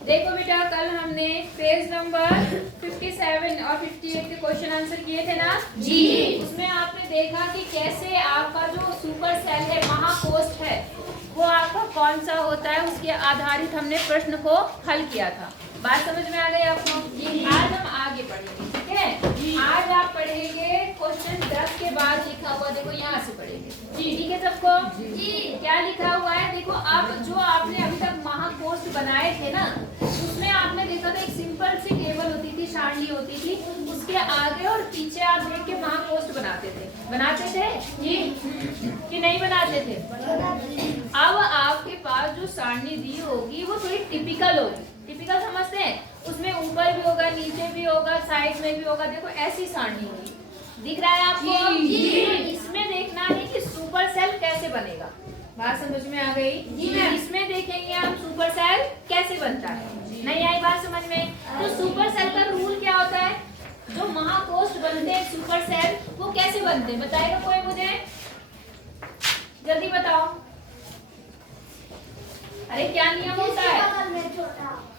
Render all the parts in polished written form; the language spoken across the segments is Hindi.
देखो बेटा, कल हमने पेज नंबर 57 और 58 के क्वेश्चन आंसर किए थे ना जी। उसमें आपने देखा कि कैसे आपका जो सुपर सेल है, महाकोष्ठ है, वो आपका कौन सा होता है, उसके आधारित हमने प्रश्न को हल किया था। बात समझ में आ गई आपको? आज हम आगे पढ़ेंगे, ठीक है? आज आप पढ़ेंगे क्वेश्चन 10 के बाद लिखा हुआ, देखो यहाँ से पढ़ेंगे जी। ठीक है सबको जी? क्या लिखा हुआ है देखो। आप जो आपने अभी तक महाकोष्ठ बनाए थे ना, उसमें आपने देखा था एक सिंपल सी टेबल होती थी, सारणी होती थी, उसके आगे और पीछे आप देख के महाकोष्ठ बनाते थे जी कि नहीं बनाते थे? अब आपके पास जो सारणी दी होगी वो थोड़ी टिपिकल होगी। टिपिकल समझते हैं? उसमें ऊपर भी होगा, नीचे भी होगा, साइड में भी होगा। देखो ऐसी सारणी होगी, दिख रहा है आपको? इसमें देखना है कि सुपर सेल कैसे बनेगा। बात समझ में आ गई? इसमें देखेंगे हम सुपर सेल कैसे बनता है। नहीं आई बात समझ में? तो सुपर सेल का रूल क्या होता है? जो महाकोष्ठ बनते हैं सुपर सेल, वो कैसे बनते हैं बताएगा कोई मुझे? जल्दी बताओ। अरे क्या नियम होता है?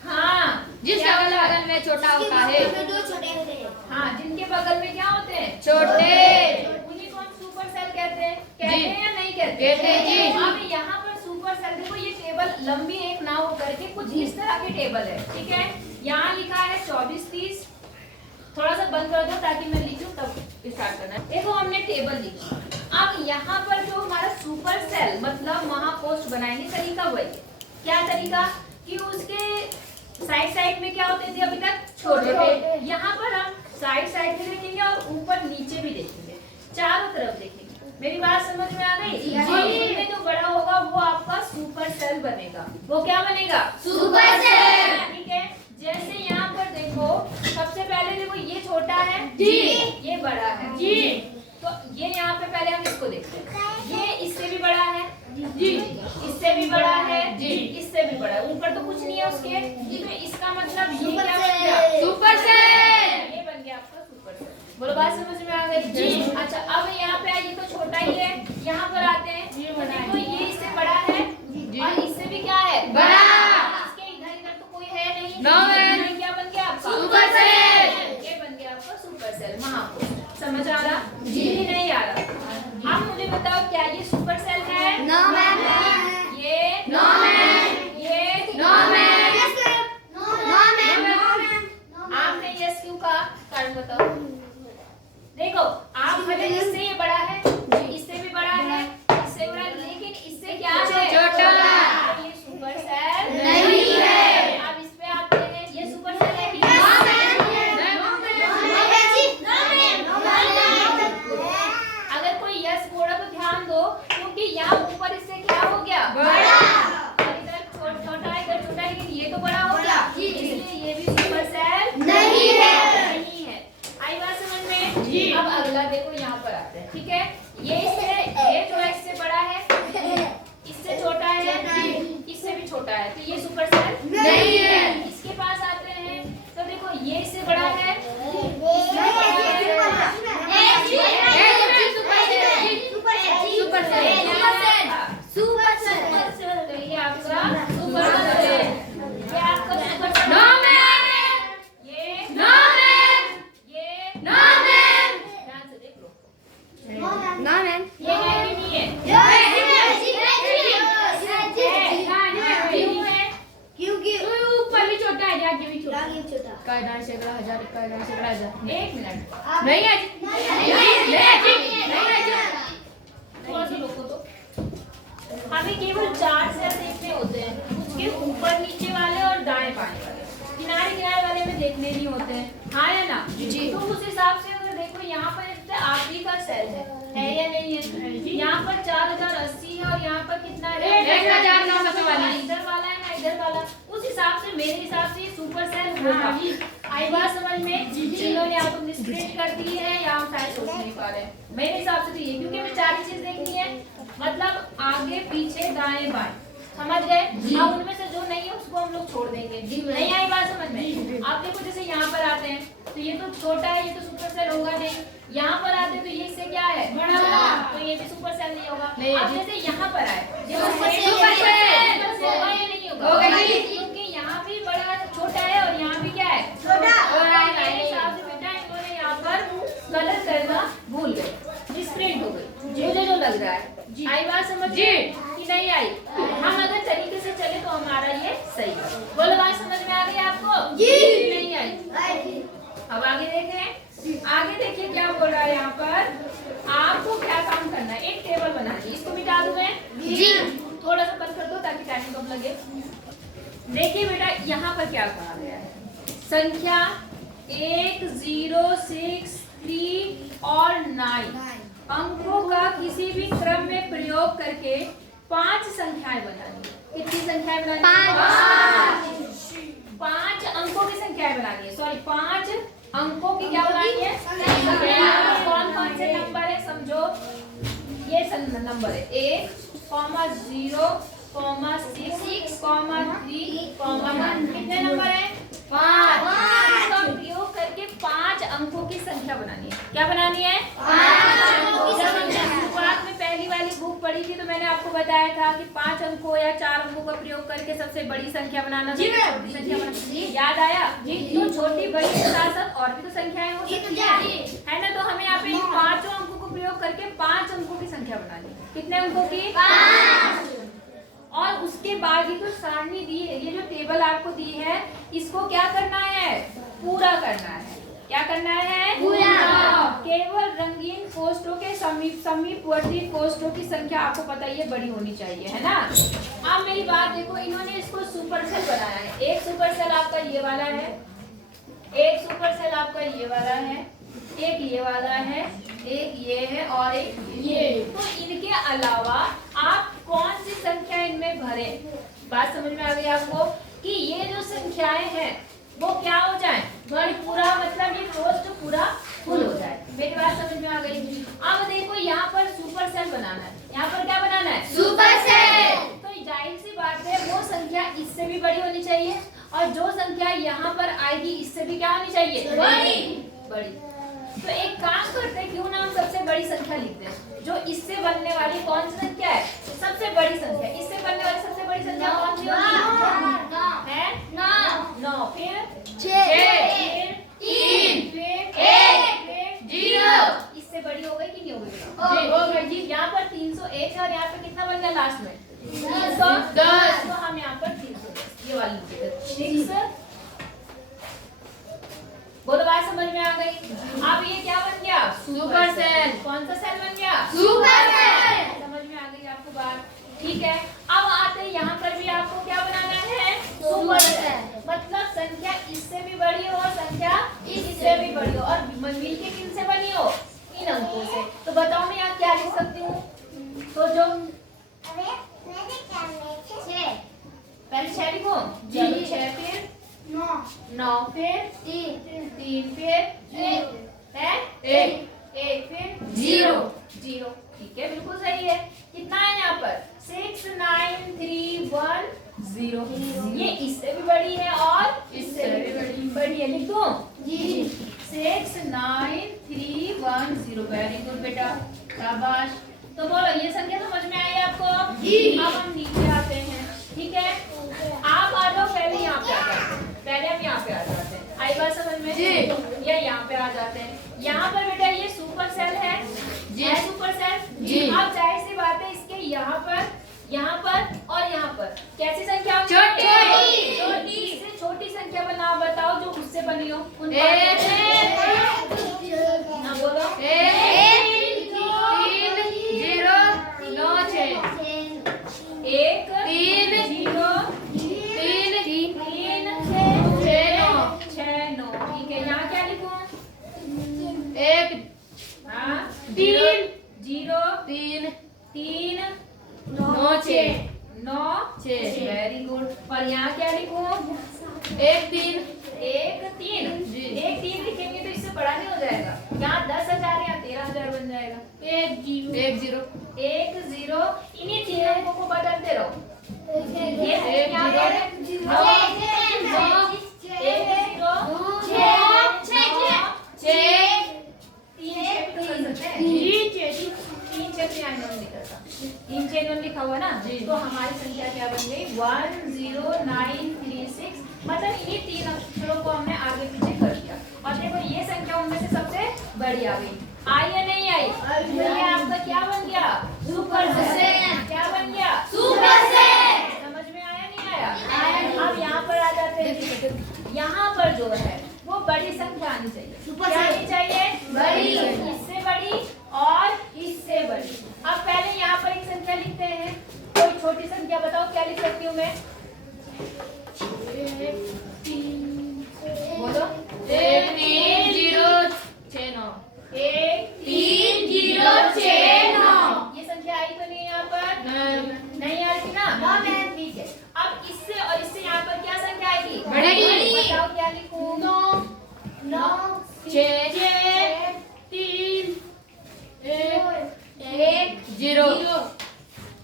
हाँ, जिसके बगल में छोटा होता है। हाँ, जिनके बगल में क्या होते हैं? छोटे। उन्हीं को हम सुपर सेल कहते हैं। कहते हैं या नहीं कहते? कहते हैं जी। अब यहाँ पर सुपर सेल, देखो ये टेबल लंबी एक ना हो करके कुछ इस तरह की टेबल है, ठीक है? यहाँ लिखा है 24-30। थोड़ा सा बंद कर दो ताकि मैं लिखूं, तब स्टार्ट करना है। देखो हमने टेबल लिखी। अब यहाँ पर जो हमारा सुपर सेल मतलब महाकोष्ठ बनाएंगे, तरीका वही है। क्या तरीका? कि उसके साइड में क्या होते थे अभी तक? छोटे। यहाँ पर हम साइड में देखेंगे और ऊपर नीचे भी देखेंगे, चारों तरफ देखेंगे। मेरी बात समझ में आ गई? और उसमें जो बड़ा होगा वो आपका सुपर सेल बनेगा। वो क्या बनेगा? Super cell. ठीक है? जैसे यहाँ पर देखो, सबसे पहले देखो ये छोटा है जी, ये बड़ा है जी। तो ये यहाँ पे पहले हम इसको देखते हैं। ये इससे भी बड़ा है जी, इससे भी बड़ा है जी, इससे भी बड़ा है। ऊपर तो कुछ नहीं है उसके, तो इसका मतलब ये क्या बन गया? Super cell. ये बन गया आपका सुपर सेल। बोलो बात समझ में आ गई जी? अच्छा, अब यहाँ पे ये तो छोटा ही है, यहाँ पर आते हैं। देखो ये इससे बड़ा है और इससे भी क्या है? बड़ा। इसके इधर तो कोई है नहीं। नो है। ये क्या बन गया आपका? Super cell. ये बन गया आपका सुपर सेल, महाकोष्ठ। समझ आ रहा जी? नहीं आ रहा? आप मुझे बताओ, क्या ये सुपर सेल है? No ma'am. ये नो मैम। ये नो मैम। No ma'am. आपने यस क्यों कहा? कारण बताओ। देखो, आप भले इससे ये बड़ा है, इससे भी बड़ा है, इससे बड़ा है, लेकिन इससे क्या है? छोटा। ये सुपर सेल नहीं है। अब इस पे आते हैं, ये सुपर सेल है कि नहीं? अगर कोई यस बोला तो ध्यान दो, क्योंकि यहाँ ऊपर इससे क्या हो गया? बड़ा। और इधर छोटा है, इधर छोटा है, लेकिन ये तो बड़ा हो गया, इसलिए ये भी सुपर सेल नहीं है। नहीं है। आई बात समझ में जी। अब अगला देखो, यहाँ पर आते हैं, ठीक है? ये जो है इससे बड़ा है, इससे छोटा है, इससे भी छोटा है, तो ये सुपर सेल नहीं है। इसके पास आते हैं, तो देखो ये इससे बड़ा है, तो ये आपका सुपर सेल है। ये आपका सुपर सेल। No ma'am. ये नो मैम। ये नो मैम। ध्यान से देख लो, नो मैम। ये है कि नहीं है? क्यों है? क्योंकि ऊपर भी छोटा है, आगे भी छोटा। कायदा से अगला हजार, कायदा से अगला हजार। एक मिनट, नहीं है जी। नहीं है जी। थोड़ा सा रोको तो। हमें केवल 4 सेल देखने होते हैं, उसके ऊपर नीचे वाले और दाएं बाएं वाले, किनारे वाले में देखने नहीं होते हैं। हाँ या ना जी? तो उस हिसाब से अगर देखो, यहाँ पर इससे आखिरी का सेल है या नहीं है? यहाँ पर 4080 है और यहाँ पर कितना है? 1900 वाला। इधर वाला है ना इधर वाला, उस हिसाब से मेरे हिसाब से ये सुपर सेल होगा। आई बात समझ में? इन्होंने यहाँ तुमने स्प्लिट कर दी है या हम शायद सोच नहीं पा रहे हैं। मेरे हिसाब से तो ये, क्योंकि हमें 4 चीज देखनी है, मतलब आगे पीछे दाएं बाएं, समझ गए? अब उनमें से जो नहीं है उसको हम लोग छोड़ देंगे। नहीं आई बात समझ में? आप देखो, जैसे यहाँ पर आते हैं तो ये तो छोटा है, ये तो सुपर सेल होगा नहीं। यहाँ पर आते हैं तो ये इससे क्या है? बड़ा, तो ये भी सुपर सेल नहीं होगा। अब जैसे यहाँ पर आए, सुपर सेल होगा या नहीं होगा? होगा। क्योंकि यहाँ भी बड़ा अब आगे देखें, आगे देखिए क्या बोल रहा है यहाँ पर। आपको क्या काम करना है, एक टेबल बनानी है। इसको मिटा दूं मैं? जी। थोड़ा सा बंद कर दो ताकि टाइम कम लगे। देखिए बेटा यहाँ पर क्या कहा गया है, संख्या 1, 0, 6, 3 और 9 अंकों का किसी भी क्रम में प्रयोग करके 5 संख्याएं बनानी है। कितनी संख्याएं बनानी है? 5 अंकों की संख्याएं बनानी है। सॉरी 5 अंकों की क्या बनानी है? कौन कौन से नंबर है समझो। ये नंबर है 1, 0, 6, 3, 1। कितने नंबर है? 5। इसका प्रयोग करके 5 अंकों की संख्या बनानी है। क्या बनानी है? 5 अंकों की संख्या। शुरुआत में पहली वाली बुक पढ़ी थी तो मैंने आपको बताया था कि 5 अंकों या 4 अंकों का प्रयोग करके सबसे बड़ी संख्या बनाना, छोटी संख्या बनाना। याद आया? तो छोटी बड़ी के साथ साथ और भी तो संख्याएं हो सकती है ना। तो हमें यहाँ पे 5 अंकों को प्रयोग करके 5 अंकों की संख्या बनानी है। कितने अंकों की? 5। और उसके बाद ये जो सारणी दी है, ये जो टेबल आपको दी है, इसको क्या करना है? पूरा करना है। क्या करना है? पूरा। केवल रंगीन कोष्ठों के समीपवर्ती कोष्ठों की संख्या आपको पता ही है बड़ी होनी चाहिए, है ना। अब मेरी बात देखो, इन्होंने इसको सुपर सेल बनाया है। एक सुपर सेल आपका ये वाला है, एक सुपर सेल आपका ये वाला है, एक ये वाला है, एक ये है और एक ये। तो इनके अलावा आप कौन सी संख्या इनमें भरे? बात समझ में आ गई आपको कि ये जो संख्याएं हैं वो क्या हो जाए? बड़ी पूरा, मतलब ये कोष्ठ पूरा फुल हो जाए। मेरी बात समझ में आ गई। अब देखो यहाँ पर सुपर सेल बनाना है। यहाँ पर क्या बनाना है? Super cell. तो जाहिर सी बात है वो संख्या इससे भी बड़ी होनी चाहिए और जो संख्या यहाँ पर आएगी इससे भी क्या होनी चाहिए? बड़ी। तो एक काम करते हैं, क्यों ना हम सबसे बड़ी संख्या लिखते हैं। जो इससे बनने वाली कौन सी संख्या है? सबसे बड़ी संख्या। इससे बनने वाली सबसे बड़ी संख्या कौन सी होगी? है 9, फिर 6, फिर 3, फिर 1, फिर 0। इससे बड़ी हो गई कि नहीं हो गई? हो गई। यहाँ पर 301 है और यहाँ पे कितना बन गया लास्ट में? 310। तो हम यहाँ पर 310 ये वाली लिखेंगे। 6। बोलो, बात समझ में आ गई? अब ये क्या बन गया? Super cell. कौन सा सेल बन गया? Super cell. समझ में आ गई आपको बात? ठीक है। अब आते हैं यहाँ पर भी आपको क्या बनाना है? Super cell. मतलब संख्या इससे भी बड़ी हो और संख्या इससे भी बड़ी हो और मिलके किन से बनी हो? इन अंकों से। तो बताओ मैं यहाँ क्या लिख सकती हूँ? तो जो पहले 6 लिखो। 6, फिर 9, फिर 3, फिर 1, फिर 0। ठीक है, बिल्कुल सही है। कितना है यहाँ पर? 6, 9, 3, 1, 0। ये इससे भी बड़ी है और इससे भी बड़ी है। लिख दो? जी। 6, 9, 3, 1, 0। वेरी गुड बेटा, शाबाश। तो बोलो, ये संख्या समझ में आई आपको? जी। अब हम नीचे आते हैं। ठीक है, आप आ जाओ। पहले यहाँ पे आ जाते हैं, पहले हम यहाँ पे आ जाते हैं। आई बात समझ में? जी। या यहाँ पे आ जाते हैं। यहाँ पर बेटा ये सुपर सेल है जी। है सुपर सेल जी। अब जाहिर सी बात है इसके यहाँ पर और यहाँ पर कैसी संख्या? छोटी। इससे छोटी संख्या बना, बताओ जो उससे बनी हो। ना बोलो। 1, 3, 0, 9, 6। 1, 3, 0, 3, 6, 9। ठीक है, यहाँ क्या लिखूं? 1, 3, 0, 3, 9, 6। Very good. और यहाँ क्या लिखूं? 1, 3 जी। 1, 3 लिखेंगे तो इससे बड़ा नहीं हो जाएगा। यहाँ 10,000 या 13,000 बन जाएगा। 1, 0। इन्हीं 3 अंकों को बदलते रहो। ये 1, 3 6 लिखा हुआ ना, तो हमारी संख्या क्या बन गई? 10936। मतलब इन्हीं 3 अक्षरों को हमने आगे पीछे कर दिया और देखो ये संख्या उनमें से सबसे बड़ी आ गई। आई या नहीं आई? ये आपका क्या बन गया? Super cell. क्या बन गया? Super cell. समझ में आया नहीं आया? अब यहाँ पर आ जाते हैं। यहाँ पर जो है वो बड़ी संख्या आनी चाहिए। सुपर क्या सेल। आनी चाहिए? बड़ी। इससे बड़ी और इससे बड़ी। अब पहले यहाँ पर एक संख्या लिखते हैं। कोई छोटी संख्या बताओ, क्या लिख सकती हूँ मैं? बोलो। 1 3 0 6 9 1 3 0 6 9। ये संख्या आई तो नहीं यहाँ पर? नहीं आई थी ना? ठीक है। अब इससे और इससे यहाँ पर क्या संख्या आएगी? बड़ी। बताओ क्या लिखूं? 9 6 3 1 0।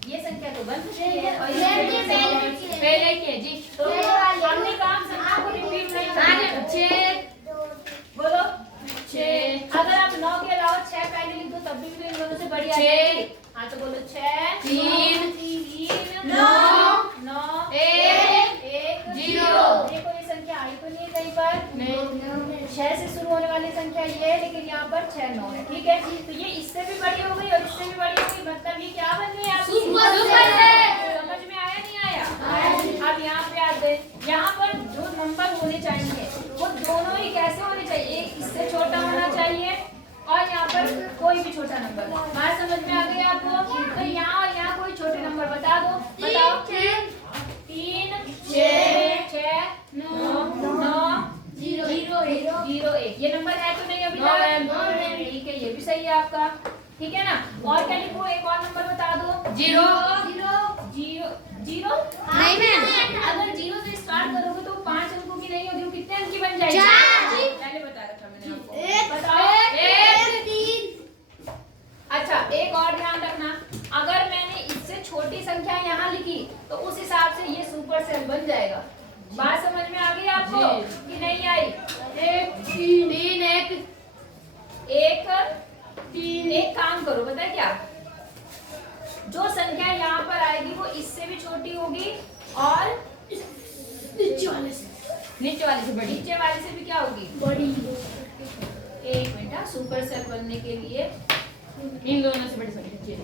ये संख्या तो बन चुकी है और पहले के जी तो हमने काम संख्या को रिपीट नहीं करना। 6 बोलो। 6 अगर आप 9 के अलावा 6 पहले लिख दो तब भी इन दोनों से बड़ी आ जाएगी। हाँ तो बोलो 6 3 9 1 1 0। देखो ये संख्या आई तो नहीं है कहीं पर? 6 से शुरू होने वाली संख्या ये है, लेकिन यहाँ पर 6 9 है। ठीक है, तो ये इससे भी बड़ी हो गई और इससे भी बड़ी हो गई, मतलब ये क्या बन गई आपकी? Super cell. समझ में आया नहीं आया? अब यहाँ पे आ गए। यहाँ पर जो नंबर होने चाहिए वो दोनों ही कैसे होने चाहिए? एक इससे छोटा होना चाहिए और यहाँ पर कोई भी छोटा नंबर। बात समझ में आ गई आपको? तो यहाँ और यहाँ कोई छोटे नंबर बता दो। बताओ। 3 6 9 0 1। ये नंबर है तो नहीं अभी तक? ठीक है, ये भी सही है आपका। ठीक है ना? और क्या लिखो? एक और नंबर बता दो। 0 नहीं मैम। अगर 0 से स्टार्ट करोगे तो 5 अंकों की नहीं होगी, वो कितने अंक की बन जाएगी? 4। पहले बता रखा मैंने आपको। 1 बताओ। 3। अच्छा, एक और ध्यान रखना, अगर मैंने इससे छोटी संख्या यहाँ लिखी तो उस हिसाब से ये सुपर सेल बन जाएगा। बात समझ में आ गई आपको कि नहीं आई? 1 3 एक काम करो, पता है क्या? जो संख्या यहाँ पर आएगी वो इससे भी छोटी होगी और नीचे वाले से बड़ी। नीचे वाले से भी क्या होगी? बड़ी। एक मिनट, सुपर सेल बनने के लिए इन दोनों से बड़ी संख्या।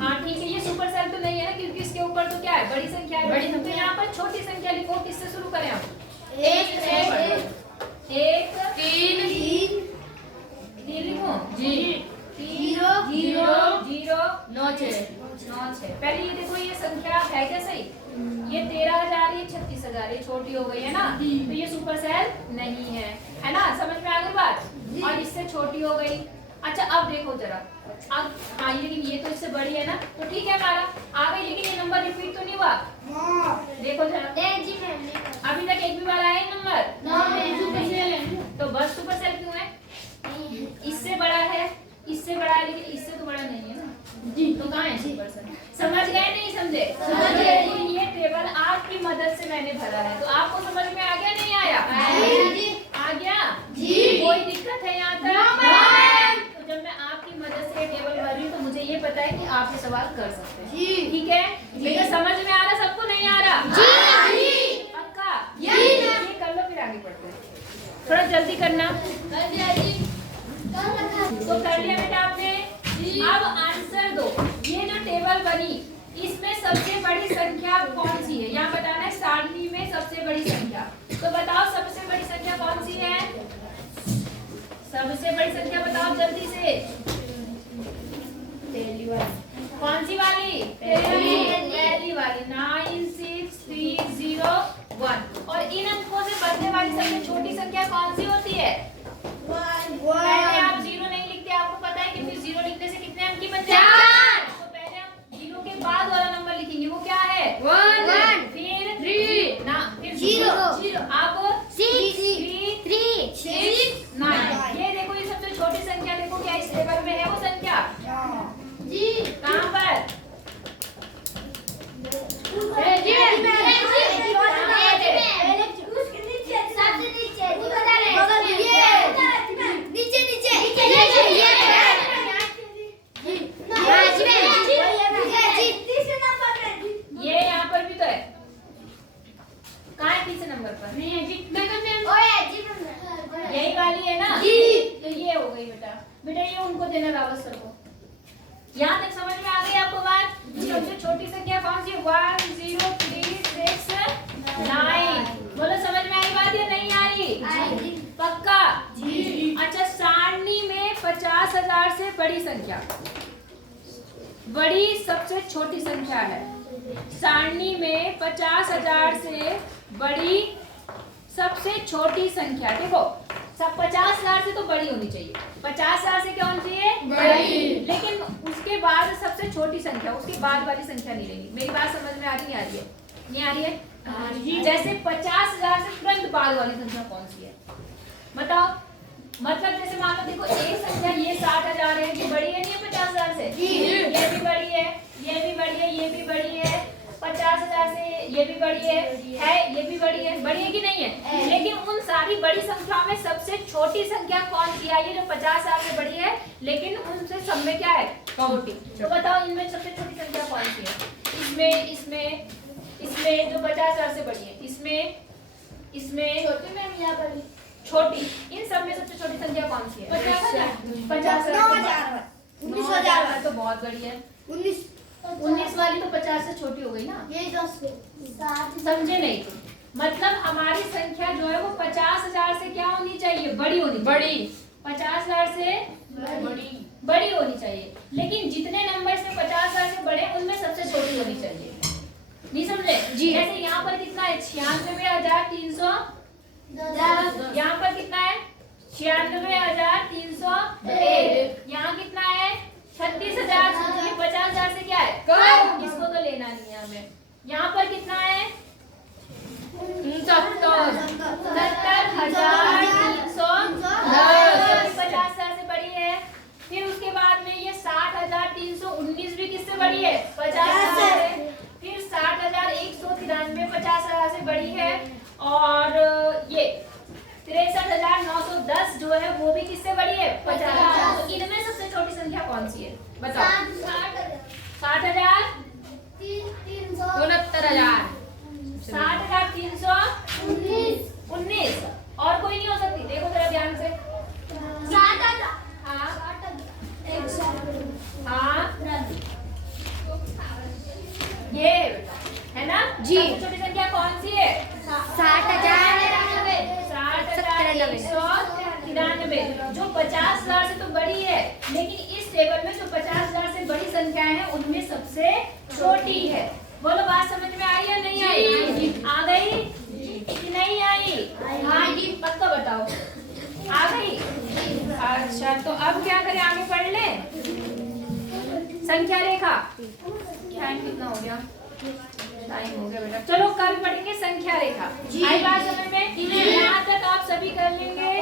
हाँ ठीक है, ये सुपर सेल तो नहीं है ना, क्योंकि इसके ऊपर तो क्या है? बड़ी संख्या है। बड़ी तो संख्या। यहाँ पर छोटी संख्या लिखो। किससे शुरू करें हम? 1 एक 3 लिखो जी 0 9 6। 9 6। पहले ये देखो, ये संख्या है क्या सही? ये 13,000, ये 36,000, ये छोटी हो गई है ना, तो ये सुपर सेल नहीं है ना? समझ में आ गई बात? और इससे छोटी हो गई। अच्छा अब देखो जरा, अब हाँ लेकिन ये तो इससे बड़ी है ना, तो ठीक है हमारा आ गई, लेकिन ये नंबर रिपीट तो नहीं हुआ। देखो जरा, अभी तक एक भी बार आया नंबर? तो बस सुपर सेल क्यों है? इससे बड़ा है, इससे बड़ा है, लेकिन इससे तो बड़ा नहीं है ना जी, तो कहाँ है सुपर सेल? समझ गए नहीं समझे? समझ गए। ये टेबल आपकी मदद से मैंने भरा है, तो आपको समझ में आ गया नहीं आया? आ गया जी। कोई दिक्कत है यहाँ तक? तो जब मैं आपकी मदद से टेबल भर रही हूँ तो मुझे ये पता है कि आप ये सवाल कर सकते हैं। जी। ठीक है, लेकिन समझ में आ रहा सबको? नहीं आ रहा? पक्का? ये कर लो, फिर आगे बढ़ते हैं। थोड़ा जल्दी करना। तो कर लिया बेटा आपने? अब आंसर दो। ये जो टेबल बनी इसमें सबसे बड़ी संख्या कौन सी है? यहाँ बताना है सारणी में सबसे बड़ी संख्या। तो बताओ सबसे बड़ी संख्या कौन सी है? सबसे बड़ी संख्या बताओ जल्दी से। पहली वाली। कौन सी वाली? पहली वाली। 9 6 3 0 1। और इन अंकों से बढ़ने वाली सबसे छोटी संख्या कौन सी होती है? पहले आप 0 नहीं लिखते, आपको पता है कि फिर 0 लिखने से कितने अंक की बन जाएगी? 4। तो पहले आप 0 के बाद वाला नंबर लिखेंगे, वो क्या है? 1 फिर 3 ना, फिर 0 अब 6 6 9। ये देखो, ये सबसे छोटी संख्या देखो, क्या इस टेबल में है वो संख्या? कहाँ पर? ये यहाँ पर भी तो है। कहाँ है तीसरे नंबर पर? यही वाली है ना? तो ये हो गई बेटा। बेटा ये उनको देना रावत सर को। यहाँ तक समझ में आ गई आपको बात? सबसे छोटी संख्या कौन सी? 1 0 3 6 9। बोलो समझ में आई बात? बड़ी संख्या, बड़ी सबसे छोटी संख्या है। सारणी में 50,000 से बड़ी सबसे छोटी संख्या, देखो सब 50,000 से तो बड़ी होनी चाहिए, 50,000 से क्या होनी चाहिए? बड़ी। लेकिन उसके बाद सबसे छोटी संख्या, उसके बाद वाली संख्या नहीं लेंगी। मेरी बात समझ में आ रही है? नहीं आ रही है? जैसे 50,000 से तुरंत बाद वाली संख्या कौन सी है बताओ? मतलब जैसे मान लो देखो एक संख्या ये 60,000 है, ये बड़ी है नहीं है 50,000 से? ये भी बड़ी है, ये भी बड़ी है, ये भी बड़ी है। 50,000 से ये भी बड़ी है, ये भी बड़ी है कि नहीं है? लेकिन उन सारी बड़ी संख्याओं में सबसे छोटी संख्या कौन सी आई है जो 50,000 से बड़ी है, लेकिन उनसे सब में क्या है? छोटी। तो बताओ इनमें सबसे छोटी संख्या कौन सी है? इसमें जो 50,000 से बड़ी है, इसमें छोटी मैम यहाँ पर छोटी, इन सब में सबसे छोटी संख्या कौन सी है? 50,000 9,000 तो बहुत बड़ी है। 19 वाली तो 50 से छोटी हो गई ना? ये 10 समझे नहीं तुम? मतलब हमारी संख्या जो है वो 50,000 से क्या होनी चाहिए? बड़ी होनी चाहिए। 50,000 से बड़ी होनी चाहिए, लेकिन जितने नंबर से 50,000 से बड़े उनमें सबसे छोटी होनी चाहिए। नहीं समझे? जी। जैसे यहाँ पर कितना है? 96,300। यहाँ पर कितना है? 96,301। यहाँ कितना है? 36,000। ये 50,000 से क्या है? कम। इसको तो लेना नहीं है हमें। यहाँ पर कितना है? 70,310। 50,000 से बड़ी है। फिर उसके बाद में ये 60,319 भी किससे बड़ी है? 50,000 से। फिर 60,193 50,000 से बड़ी है। और ये 63,910 जो है वो भी किससे बड़ी है? 50,000। तो इनमें सबसे छोटी संख्या कौन सी है बताओ? 60,000 69,000 60,319। और कोई नहीं हो सकती? देखो जरा ध्यान से। हाँ ये है ना जी। सबसे छोटी संख्या कौन सी है? 60,193 जो 50,000 से तो बड़ी है, लेकिन इस टेबल में जो 50,000 से बड़ी संख्या है उनमें सबसे छोटी है। बोलो बात समझ में आई या नहीं आई? आ गई कि नहीं आई? हाँ जी पक्का बताओ। आ गई? अच्छा तो अब क्या करें? आगे पढ़ ले संख्या रेखा। टाइम कितना हो गया? टाइम हो गया बेटा। चलो कल पढ़ेंगे संख्या रेखा। आई बात समझ में? यहाँ तक आप सभी कर लेंगे।